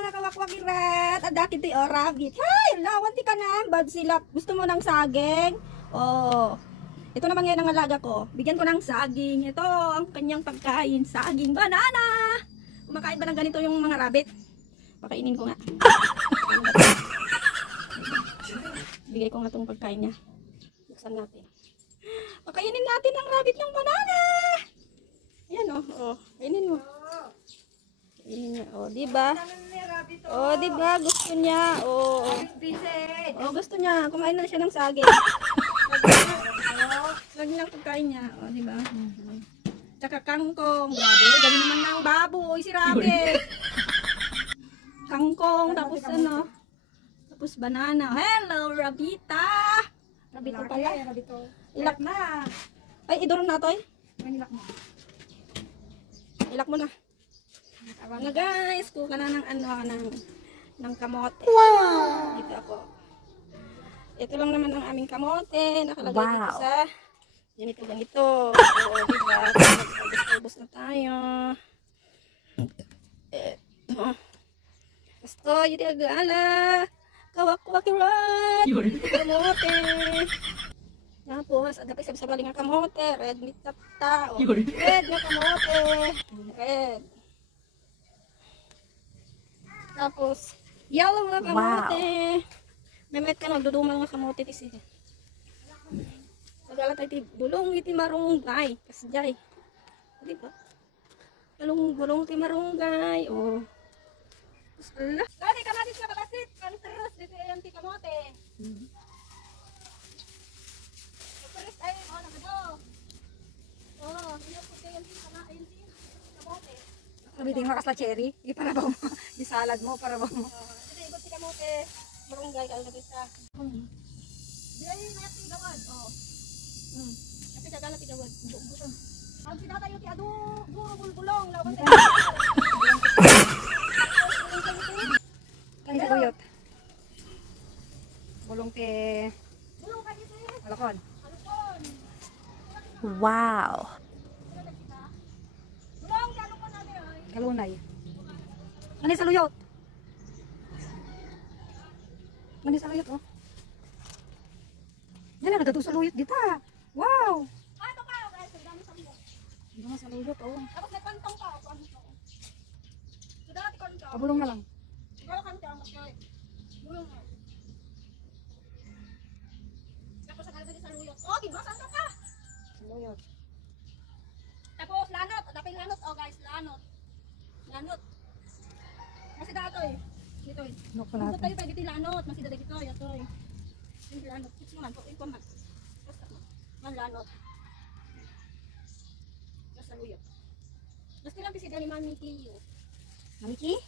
mga kawak-wakirat. Adakit ti rabbit. Hay, lawan ti ka na. Bad sila. Gusto mo ng saging? Oh. Ito naman ngayon ang alaga ko. Bigyan ko ng saging. Ito ang kanyang pagkain. Saging banana. Kumakain ba ng ganito yung mga rabbit? Pakainin ko nga. Bigay ko nga itong pagkain niya. Buksan natin. Pakainin natin ang rabbit ng banana. Ayan o. Oh. Kainin mo. Kainin niya. O, diba? O, diba? Gusto niya. O, gusto niya. Kumain na siya ng saging. Lagi lang pagkain niya. O, diba? Tsaka kangkong. Grabe. Galing naman ng baboy si rabbit. Kangkong. Tapos ano? Tapos banana. Hello, Rabita. Rabito pala. Ilak na. Ay, idurong na ito eh. Ilak mo na. Na guys, kuha na ng ano, ng kamote. Wow! Dito ako. Ito lang naman ang aming kamote. Nakalagay dito sa ganito. Oo, diba? Ubus na tayo. Ito. Gusto, yun agala. Kawak-wakirat. Kamote. Tapos, dapat sabi-sabali nga kamote. Red meat tapta. Red nga kamote. Red. Tapos, yellow nga kamote. Memet ka nagdudumang nga kamote. Magala tayo ti bulong iti marunggay. Kasjay. Diba? Bulong ti marunggay. O. Ala. Lagi ka natin sa bakasit. Kanteros. Dito yung ti kamote. Kanteros ay. O, nagado. O, inapunta yung ti kamote. Nabiting mo kasla cherry. Para ba mo? Isalad mo para ba mo? Ito yung ti kamote. Marunggay ka lagi sa. Diyan natin gawad. O. Kasi gagala ti gawad. Ang pinatayo ti adu. Bulong. Lawan tayo. Kani sa buyot. Bulong te. Bulong ka dito. Alakon. Wow. Bulong ka alukon natin ay. Kalunay. Kani sa luyot. Kani sa luyot oh. Yan na nagatuso luyot dita. Wow. Ano ka? Guys, dami sa mo. Ano sa luyot oh. Tapos may kantong pa. Dati kantong. Pabulong na lang. Kalau kantong. Bulong na. Tapos sa kalagay sa luyot. Oh, dibasan ka ka. Luyot. Tapos lanot. Dapat lanot. Oh guys, lanot. Lanot. Masih dato eh. Dito eh. No pala. Dito tayo tayo dito lanot. Masih dato dito. Yato eh. Yung lanot. Kits mo man. Ikaw man. Man lanot. Tapos sa luyot. Tapos kailan pisida ni Mami Kiyo. Mami Ki?